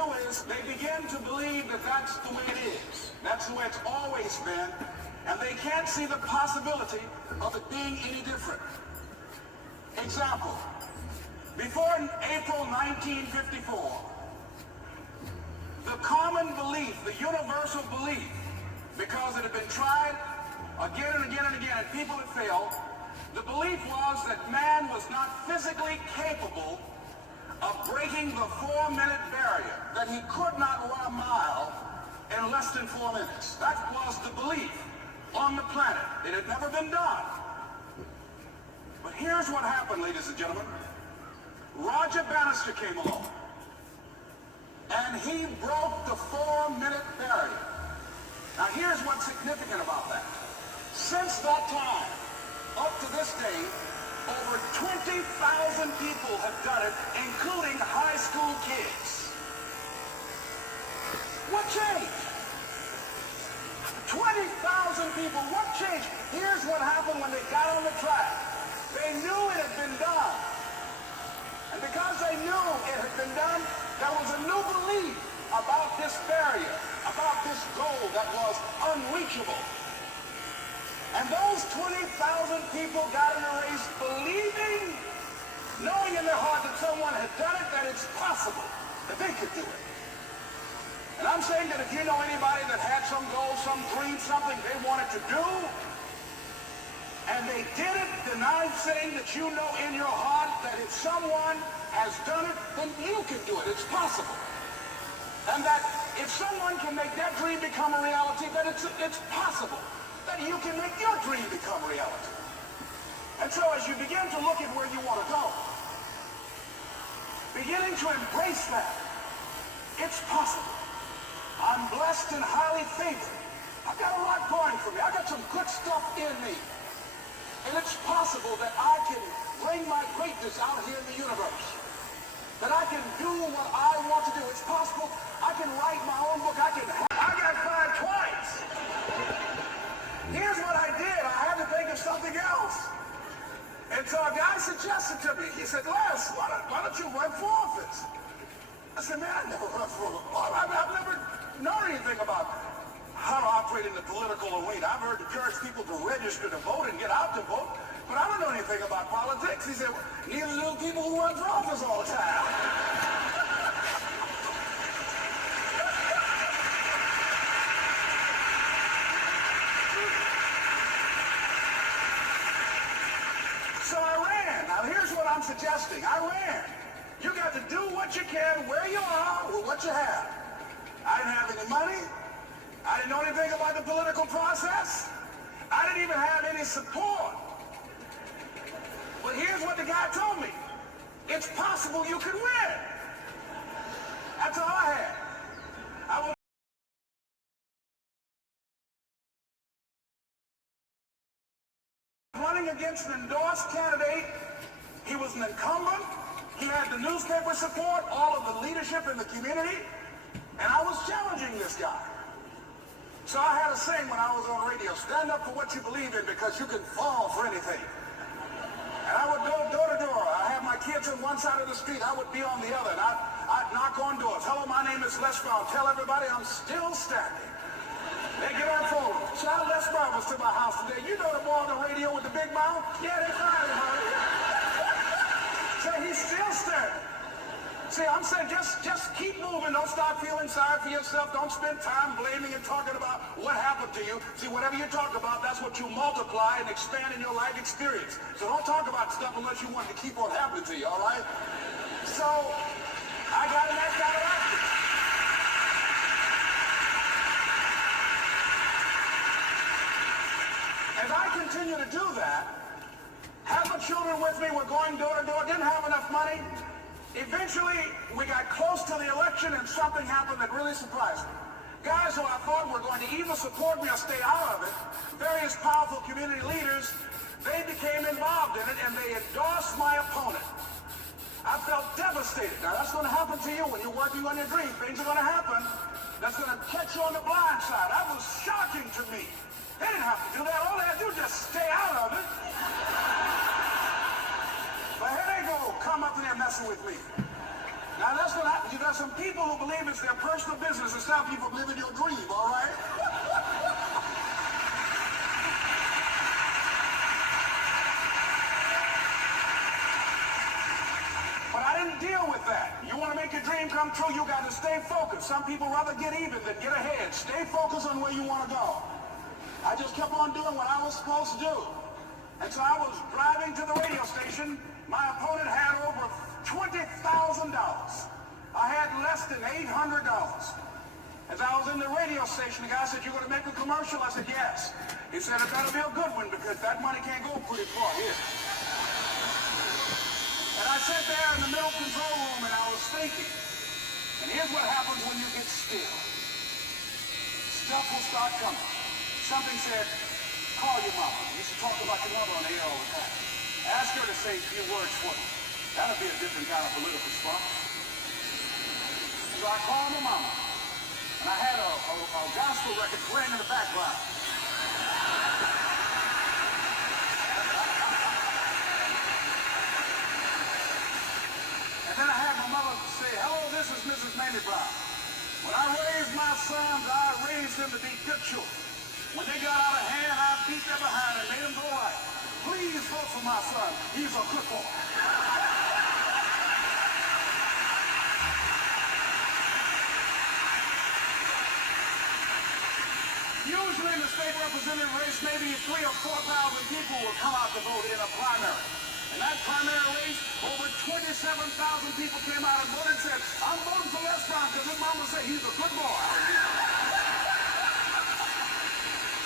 do is they begin to believe that that's the way it is. That's the way it's always been. And they can't see the possibility of it being any different. Example, before April 1954, the common belief, the universal belief, because it had been tried again and again and again and people had failed, the belief was that man was not physically capable of breaking the 4-minute barrier, that he could not run a mile in less than 4 minutes. That was the belief on the planet. It had never been done. But here's what happened, ladies and gentlemen. Roger Bannister came along, and he broke the 4-minute barrier. Now here's what's significant about that. Since that time, up to this day, over 20,000 people have done it, including high school kids. What changed? 20,000 people, what changed? Here's what happened when they got on the track. They knew it had been done. And because they knew it had been done, there was a new belief about this barrier, about this goal that was unreachable. And those 20,000 people got in the race believing, knowing in their heart that someone had done it, that it's possible, that they could do it. And I'm saying that if you know anybody that had some goal, some dream, something they wanted to do, and they did it, then I'm saying that you know in your heart that if someone has done it, then you can do it. It's possible. And that if someone can make their dream become a reality, then it's possible that you can make your dream become reality. And so as you begin to look at where you want to go, beginning to embrace that, it's possible. I'm blessed and highly favored. I've got a lot going for me. I've got some good stuff in me. And it's possible that I can bring my greatness out here in the universe. That I can do what I want to do. It's possible I can write my own book. I got fired twice. Here's what I did. I had to think of something else. And so a guy suggested to me, he said, Les, why don't you run for office? I said, man, I never run for office. I've never known anything about how to operate in the political arena. I've heard encourage people to register to vote and get out to vote, but I don't know anything about politics. He said, neither do people who run for office all the time. So I ran. Now here's what I'm suggesting. I ran. You got to do what you can, where you are, with what you have. I didn't have any money. I didn't know anything about the political process. I didn't even have any support. But here's what the guy told me. It's possible you can win. That's all I had. I was running against an endorsed candidate. He was an incumbent. He had the newspaper support, all of the leadership in the community, and I was challenging this guy. So I had a saying when I was on radio, stand up for what you believe in because you can fall for anything. And I would go door to door. I had my kids on one side of the street. I would be on the other. And I'd knock on doors. Hello, my name is Les Brown. Tell everybody I'm still standing. They get on phone. Child, Les Brown was to my house today. You know the boy on the radio with the big mouth? Yeah, they fired him, honey. So he's still standing. See, I'm saying just keep moving. Don't start feeling sorry for yourself. Don't spend time blaming and talking about what happened to you. See, whatever you talk about, that's what you multiply and expand in your life experience. So don't talk about stuff unless you want it to keep on happening to you, all right? So I got in that kind of action. As I continue to do that, had my children with me, we're going door to door, didn't have enough money. Eventually, we got close to the election and something happened that really surprised me. Guys who I thought were going to either support me or stay out of it, various powerful community leaders, they became involved in it and they endorsed my opponent. I felt devastated. Now that's going to happen to you when you're working on your dream. Things are going to happen. That's going to catch you on the blind side. That was shocking to me. They didn't have to do that. All they had to do was just stay out of it. But here they go, come up in there messing with me. Now that's what happens. You got some people who believe it's their personal business to stop you from living your dream, all right? But I didn't deal with that. You want to make your dream come true, you got to stay focused. Some people rather get even than get ahead. Stay focused on where you want to go. I just kept on doing what I was supposed to do. And so I was driving to the radio station. My opponent had over $20,000. I had less than $800. As I was in the radio station, the guy said, "You're going to make a commercial?" I said, "Yes." He said, "It better be a good one because that money can't go pretty far here." And I sat there in the middle control room and I was thinking. And here's what happens when you get still. Stuff will start coming. Something said, "Call your mama." You should talk about your mother on the air all the time. Ask her to say a few words for you. That'll be a different kind of political spot. So I called my mama. And I had a gospel record playing in the background. And then I had my mother say, "Hello, this is Mrs. Mamie Brown. When I raised my sons, I raised them to be good children. When they got out of hand, I beat them behind and made them go right. Please vote for my son. He's a good boy." Usually in the state representative race, maybe 3,000 or 4,000 people will come out to vote in a primary. In that primary race, over 27,000 people came out and voted and said, "I'm voting for Les Brown because his mama said he's a good boy."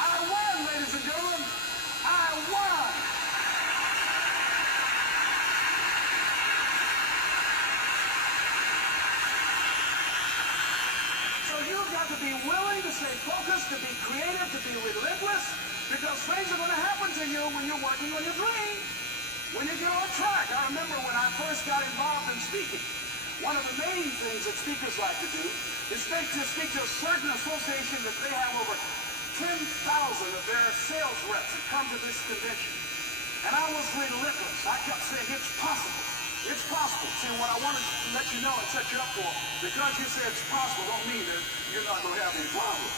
I won, ladies and gentlemen. I won. So you've got to be willing to stay focused, to be creative, to be relentless, because things are going to happen to you when you're working on your dream. When you get on track. I remember when I first got involved in speaking, one of the main things that speakers like to do is speak to a certain association that they have over 10,000 of their sales reps that come to this convention. And I was relentless. I kept saying, "It's possible. It's possible." See, what I wanted to let you know and set you up for, because you said it's possible, don't mean that you're not going to have any problems.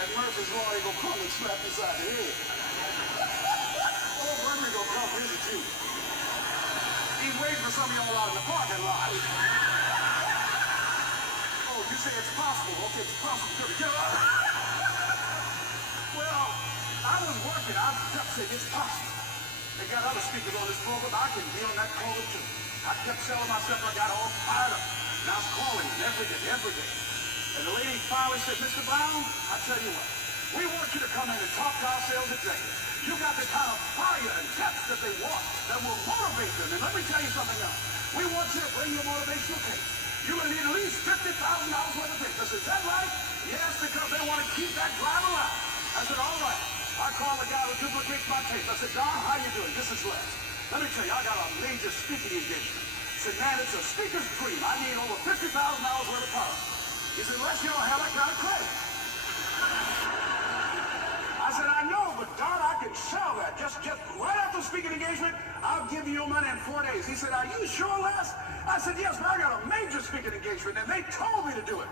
That Murphy's Law ain't going to come and slap you side the head. Oh, Murphy's going to come visit you. He's waiting for some of y'all out in the parking lot. Oh, you say it's possible. Okay, it's possible. Good. Get up. Well, I was working. I kept saying, "It's possible." They got other speakers on this program. I can be on that program too. I kept selling myself. I got all fired up. And I was calling them every day. And the lady finally said, "Mr. Brown, I tell you what, we want you to come in and talk to our sales executives. You got the kind of fire and depth that they want that will motivate them. And let me tell you something else. We want you to bring your motivational tapes. You're going to need at least $50,000 worth of tapes." I said, "Is that right?" "Yes, because they want to keep that drive alive." I said, "All right." I called the guy who duplicates my tape. I said, "Don, how you doing? This is Les. Let me tell you, I got a major speaking engagement." I said, "Man, it's a speaker's dream. I need over $50,000 worth of power." He said, "Les, you don't have that kind of credit." I said, "I know, but Don, I can sell that. Just right after the speaking engagement, I'll give you your money in 4 days." He said, "Are you sure, Les?" I said, "Yes, but I got a major speaking engagement, and they told me to do it."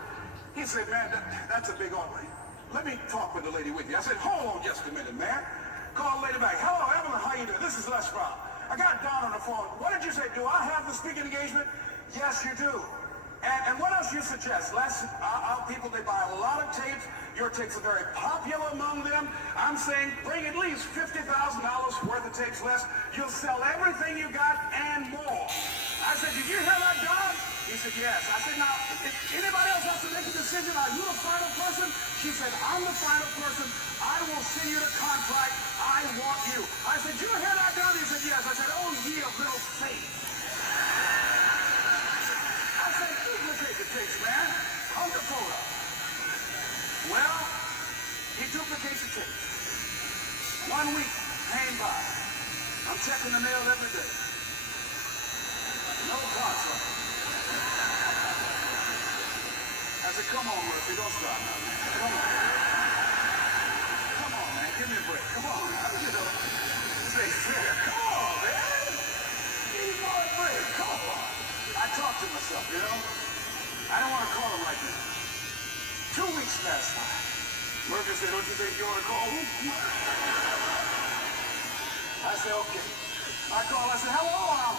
He said, "Man, that's a big offer. Let me talk with the lady with you." I said, "Hold on just a minute, man." Call the lady back. "Hello, Evelyn, how you doing? This is Les Brown. I got Don on the phone. What did you say? Do I have the speaking engagement?" "Yes, you do. And what else you suggest?" "Les, our people, they buy a lot of tapes. Your tapes are very popular among them. I'm saying bring at least $50,000 worth of tapes, Les. You'll sell everything you got and more." I said, "Did you hear that, Don?" He said, "Yes." I said, "Now, if anybody else has to make a decision, are you the final person?" She said, "I'm the final person. I will send you the contract. I want you." I said, "Did you hear that, Don?" He said, "Yes." I said, "Oh, ye of little faith." I said, "Duplicate the tapes, man. Come to photo." Well, he duplicates the tapes. 1 week came by. I'm checking the mail every day. No contract. I said, "Come on, Murphy, don't stop now, man. Come on. Come on, man. Give me a break. Come on, man. You know, this ain't fair. Come on, man. Give me a break. Come on." I talked to myself, you know? I don't want to call him like that. 2 weeks passed by. Murphy said, don't you think you ought to call him? I said, okay. I called, I said, hello,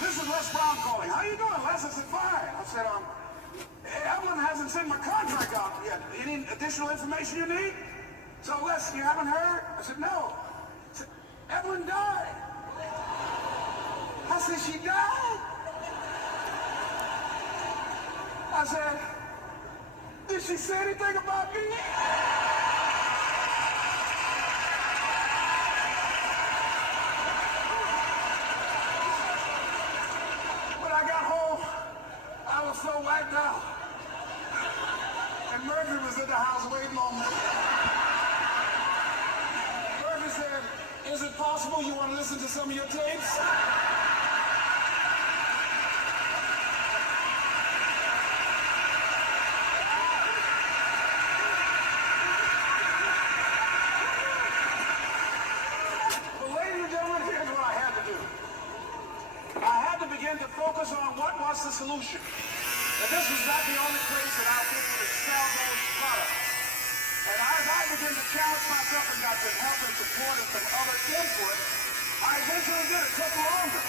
this is Les Brown calling. How you doing, Les? I said, fine. I said, Evelyn hasn't sent my contract out yet. Any additional information you need? So, Les, you haven't heard? I said, no. I said, Evelyn died. I said, she died? I said, did she say anything about me? When I got home, I was so wiped out. And Murphy was in the house waiting on me. Murphy said, is it possible you want to listen to some of your tapes? To focus on what was the solution. And this was not the only place that our people would sell those products. And as I began to challenge myself and got some help and support and some other input, I eventually did. It took longer,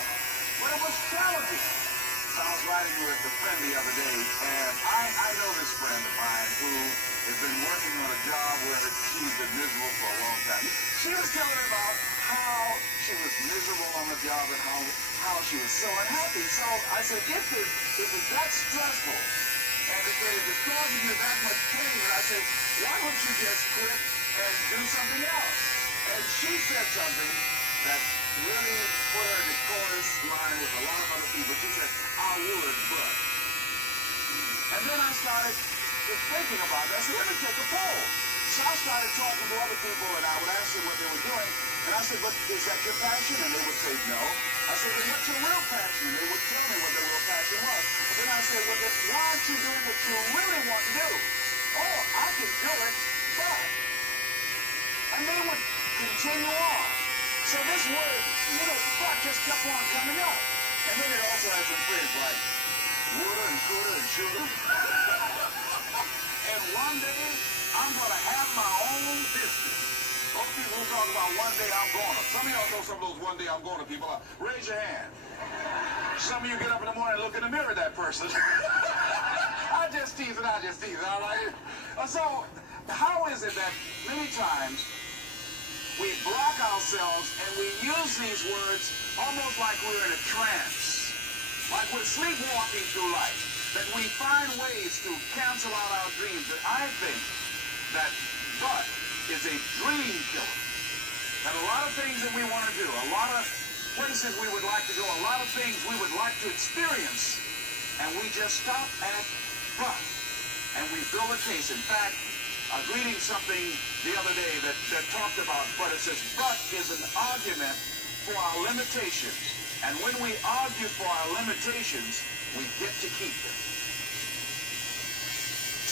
but it was challenging. So I was riding with a friend the other day, and I know this friend of mine who has been working on a job where she's been miserable for a long time. She was telling me about how she was miserable on the job and how she was so unhappy. So I said, if it's that stressful and if it's causing you that much pain, I said, why don't you just quit and do something else? And she said something that really put her in the chorus line with a lot of other people. She said, I would, but. And then I started just thinking about that. I said, let me take a poll. So I started talking to other people, and I would ask them what they were doing. And I said, but is that your passion? And they would say, no. I said, then what's your real passion? And they would tell me what their real passion was. But then I said, well, then why aren't you doing what you really want to do? Oh, I can do it, but. And they would continue on. So this word, but just kept on coming up. And then it also had some friends like woulda and coulda and shoulda. And one day, I'm going to have my own business. Those people who talk about one day I'm going to. Some of y'all know some of those one day I'm going to people. Raise your hand. Some of you get up in the morning and look in the mirror at that person. I just tease it, all right? So, how is it that many times we block ourselves and we use these words almost like we're in a trance, like we're sleepwalking through life, that we find ways to cancel out our dreams? And I think that but is a dream killer. And a lot of things that we want to do, a lot of places we would like to go, a lot of things we would like to experience, and we just stop at but. And we build a case. In fact, I was reading something the other day that talked about but. It says but is an argument for our limitations. And when we argue for our limitations, we get to keep them.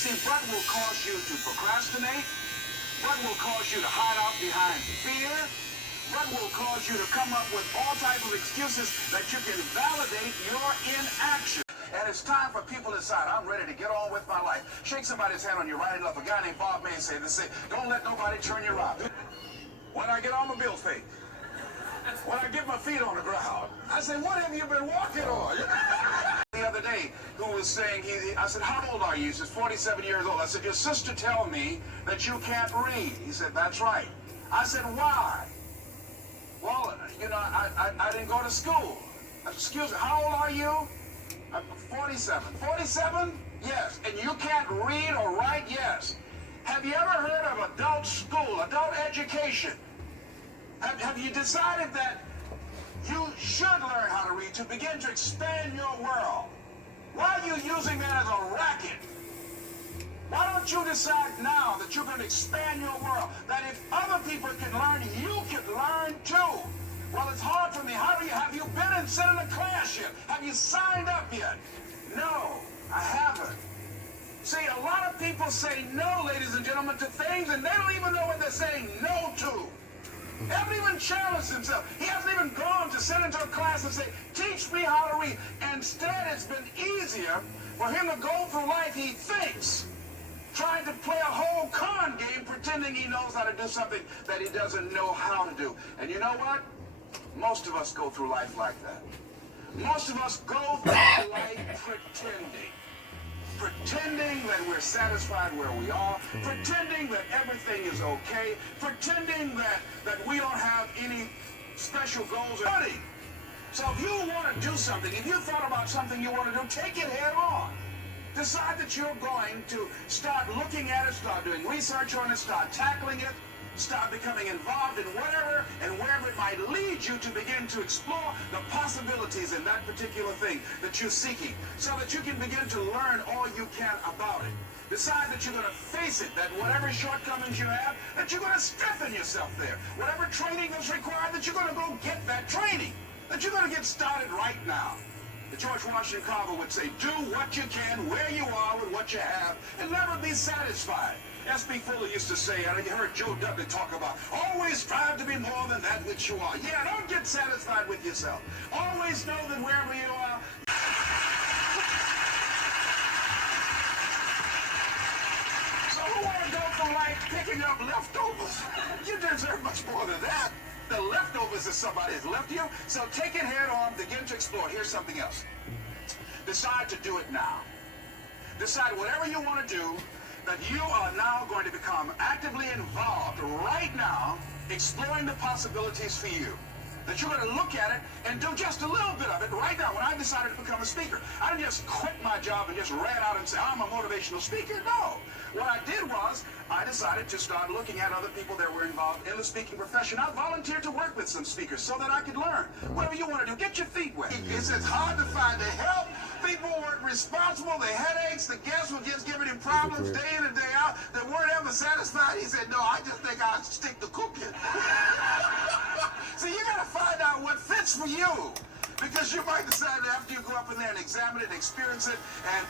See, but will cause you to procrastinate. But will cause you to hide out behind fear. But will cause you to come up with all types of excuses that you can validate your inaction. And it's time for people to decide, I'm ready to get on with my life. Shake somebody's hand on your right and left. A guy named Bob May said this, don't let nobody turn you around. When I get on my bill fake, when I get my feet on the ground, I say, what have you been walking on? The other day, who was saying, I said, how old are you? He says, 47 years old. I said, your sister told me that you can't read. He said, that's right. I said, why? Well, I didn't go to school. Excuse me, how old are you? I'm 47. 47? Yes. And you can't read or write? Yes. Have you ever heard of adult school, adult education? Have you decided that you should learn how to read to begin to expand your world? Why are you using that as a racket? Why don't you decide now that you're going to expand your world? That if other people can learn, you can learn too. Well, it's hard for me. Have you been and sat in a class yet? Have you signed up yet? No, I haven't. See, a lot of people say no, ladies and gentlemen, to things, and they don't even know what they're saying no to. He hasn't even challenged himself. He hasn't even gone to sit into a class and say, teach me how to read. Instead, it's been easier for him to go through life, he thinks, trying to play a whole con game, pretending he knows how to do something that he doesn't know how to do. And you know what? Most of us go through life like that. Most of us go through life pretending that we're satisfied where we are, pretending that everything is okay, pretending that we don't have any special goals or money. So if you want to do something, if you thought about something you want to do, take it head on. Decide that you're going to start looking at it, start doing research on it, start tackling it, start becoming involved in whatever and wherever it might lead you to begin to explore the possibilities in that particular thing that you're seeking, so that you can begin to learn all you can about it. Decide that you're going to face it, that whatever shortcomings you have, that you're going to strengthen yourself there. Whatever training is required, that you're going to go get that training, that you're going to get started right now. The George Washington Carver would say, do what you can, where you are, with what you have, and never be satisfied. S.B. Fuller used to say, and you heard Joe Dudley talk about, always strive to be more than that which you are. Yeah, don't get satisfied with yourself. Always know that wherever you are, so who want to go through life picking up leftovers? You deserve much more than that. The leftovers is somebody has left you, so take it head on, begin to explore. Here's something else. Decide to do it now. Decide whatever you want to do, that you are now going to become actively involved right now, exploring the possibilities for you. That you're going to look at it and do just a little bit of it right now. When I decided to become a speaker, I didn't just quit my job and just ran out and say, I'm a motivational speaker. No. What I did was, I decided to start looking at other people that were involved in the speaking profession. I volunteered to work with some speakers so that I could learn. Whatever you want to do, get your feet wet. It's hard to find the help. People weren't responsible. The headaches, the guests were just giving him problems day in and day out. They weren't ever satisfied. He said, no, I just think I'll stick to cooking. So you got to find out what fits for you. Because you might decide after you go up in there and examine it, experience it,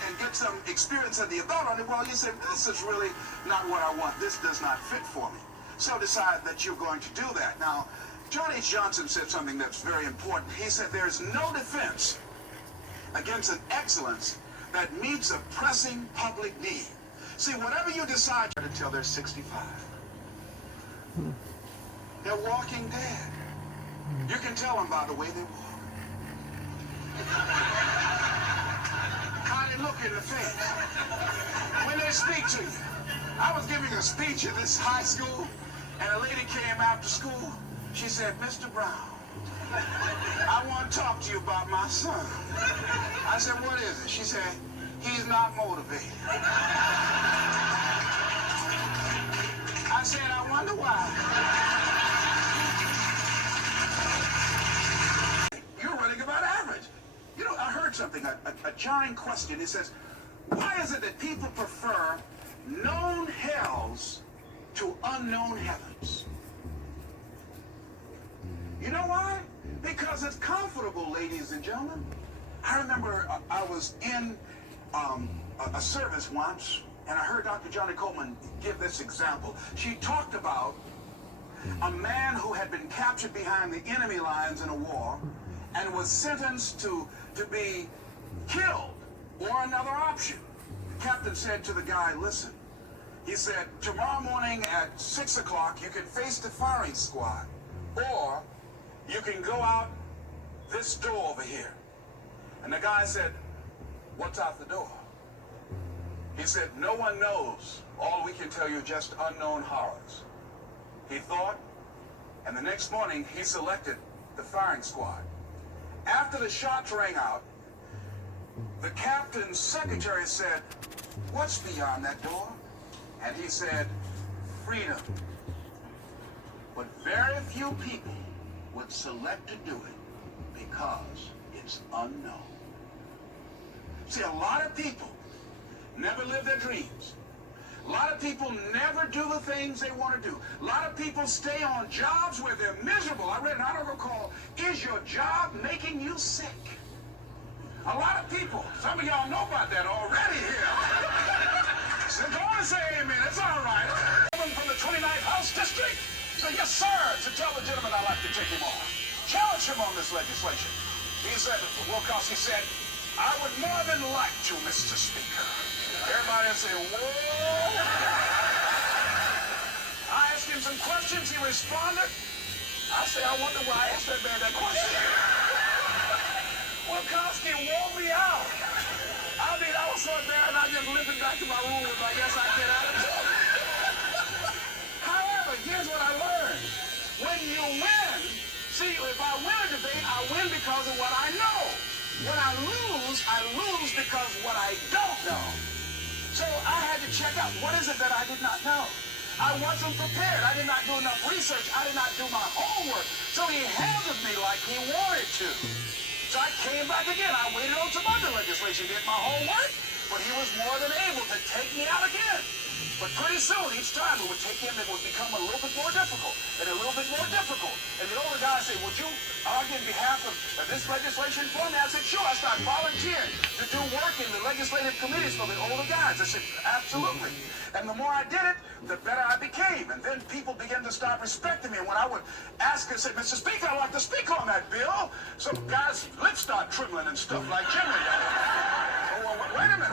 and get some experience under your belt on it, well, you say, this is really not what I want. This does not fit for me. So decide that you're going to do that. Now, John H. Johnson said something that's very important. He said, there's no defense against an excellence that meets a pressing public need. See, whatever you decide until they're 65, they're walking dead. You can tell them by the way they walk. How they look in the face. When they speak to you. I was giving a speech at this high school, and a lady came after school. She said, Mr. Brown, I want to talk to you about my son. I said, what is it? She said, he's not motivated. I said, I wonder why. You're running about average. You know, I heard something, a jarring question. It says, why is it that people prefer known hells to unknown heavens? You know why? Because it's comfortable, ladies and gentlemen. I remember I was in a service once, and I heard Dr. Johnny Coleman give this example. She talked about a man who had been captured behind the enemy lines in a war and was sentenced to be killed or another option. The captain said to the guy, listen, he said, tomorrow morning at 6 o'clock, you can face the firing squad, or you can go out this door over here. And the guy said, what's out the door? He said, no one knows. All we can tell you just unknown horrors. He thought, and the next morning he selected the firing squad. After the shots rang out, the captain's secretary said, what's beyond that door? And he said, freedom. But very few people would select to do it because it's unknown. See, a lot of people never live their dreams. A lot of people never do the things they want to do. A lot of people stay on jobs where they're miserable. I read an article called, Is Your Job Making You Sick? A lot of people, some of y'all know about that already here. So go on and say amen, it's all right. From the 29th House District, so yes sir, to tell the push him on this legislation. He said, Wilcox, he said, I would more than like to, Mr. Speaker. Everybody say, whoa. I asked him some questions. He responded. I say, I wonder why I asked that man that question. Wilkowski wore me out. I mean, I was so embarrassed, I just limping back to my room with my yes, I can attitude. However, here's what I learned. When you win, see, if I win a debate, I win because of what I know. When I lose because of what I don't know. So I had to check out, what is it that I did not know? I wasn't prepared. I did not do enough research. I did not do my homework. So he handled me like he wanted to. So I came back again. I waited on some other legislation, did my homework, but he was more than able to take me out again. But pretty soon, each time it would take him, it would become a little bit more difficult, and a little bit more difficult. And the older guy said, would you argue in behalf of this legislation for me? I said, sure. I started volunteering to do work in the legislative committees for the older guys. I said, absolutely. And the more I did it, the better I became. And then people began to start respecting me. And when I would ask and say, Mr. Speaker, I'd like to speak on that bill, some guys' lips start trembling and stuff like Jimmy. Oh, wait a minute.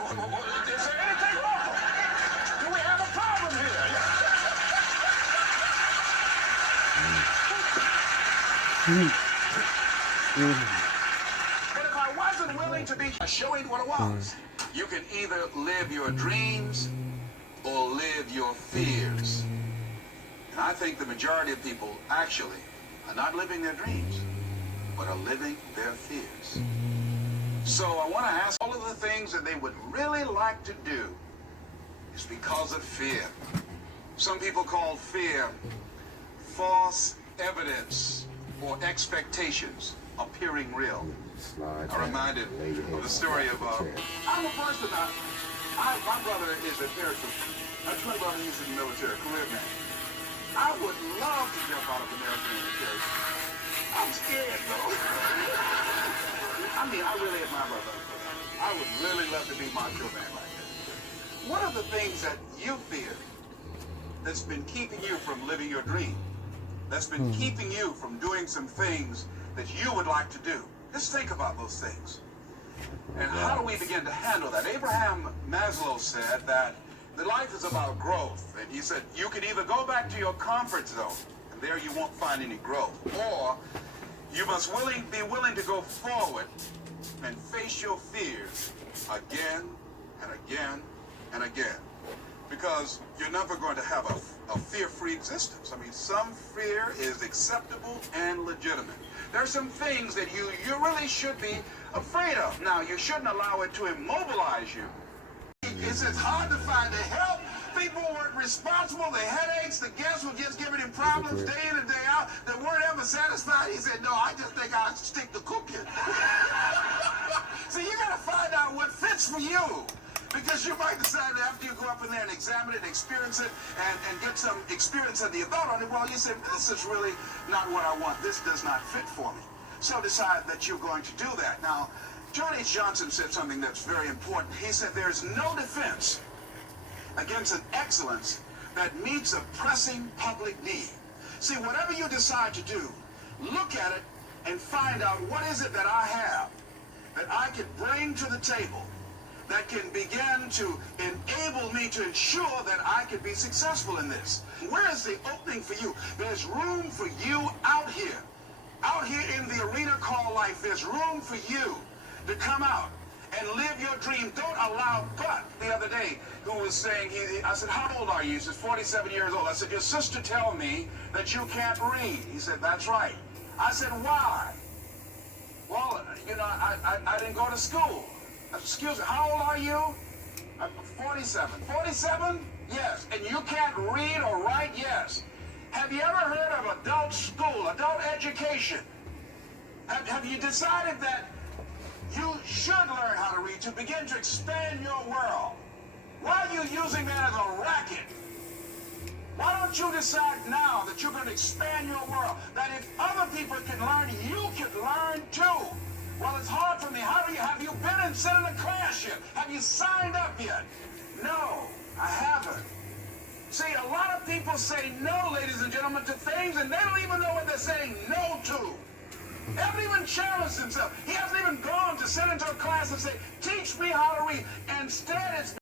Is there anything wrong? Do we have a problem here? But if I wasn't willing to be showing what it was, you can either live your dreams or live your fears. And I think the majority of people actually are not living their dreams, but are living their fears. So I want to ask, all of the things that they would really like to do is because of fear. Some people call fear false evidence or expectations appearing real. I'm reminded of the story of, I'm a person, my brother is a parachute. My twin brother is in the military, career man. I would love to jump out of the military. I'm scared, though. I mean, I really admire my brother. I would really love to be macho man like that. What are the things that you fear that's been keeping you from living your dream? That's been keeping you from doing some things that you would like to do? Just think about those things. And how do we begin to handle that? Abraham Maslow said that the life is about growth. And he said, you can either go back to your comfort zone, and there you won't find any growth, or you must be willing to go forward and face your fears again and again and again. Because you're never going to have a fear-free existence. I mean, some fear is acceptable and legitimate. There are some things that you really should be afraid of. Now, you shouldn't allow it to immobilize you. It's hard to find the help. People weren't responsible. The headaches, the guests were just giving him problems day in and day out. They weren't ever satisfied. He said, no, I just think I'll stick to cooking. So you got to find out what fits for you. Because you might decide after you go up in there and examine it, experience it, and get some experience under your belt on it, well, you say, this is really not what I want. This does not fit for me. So decide that you're going to do that. Now, John H. Johnson said something that's very important. He said there's no defense against an excellence that meets a pressing public need. See, whatever you decide to do, look at it and find out what is it that I have that I can bring to the table that can begin to enable me to ensure that I can be successful in this. Where is the opening for you? There's room for you out here. Out here in the arena called life, there's room for you to come out and live your dream. Don't allow Buck the other day, who was saying, I said, how old are you? He says, 47 years old. I said, your sister tell me that you can't read. He said, that's right. I said, why? Well, you know, I didn't go to school. Excuse me, how old are you? I'm 47. 47? Yes. And you can't read or write? Yes. Have you ever heard of adult school, adult education? Have you decided that you should learn how to read to begin to expand your world? Why are you using that as a racket? Why don't you decide now that you're going to expand your world? That if other people can learn, you can learn too. Well, it's hard for me. Have you been and sat in a class yet? Have you signed up yet? No, I haven't. See, a lot of people say no, ladies and gentlemen, to things, and they don't even know what they're saying no to. He hasn't even challenged himself. He hasn't even gone to sit into a class and say, teach me how to read. Instead, it's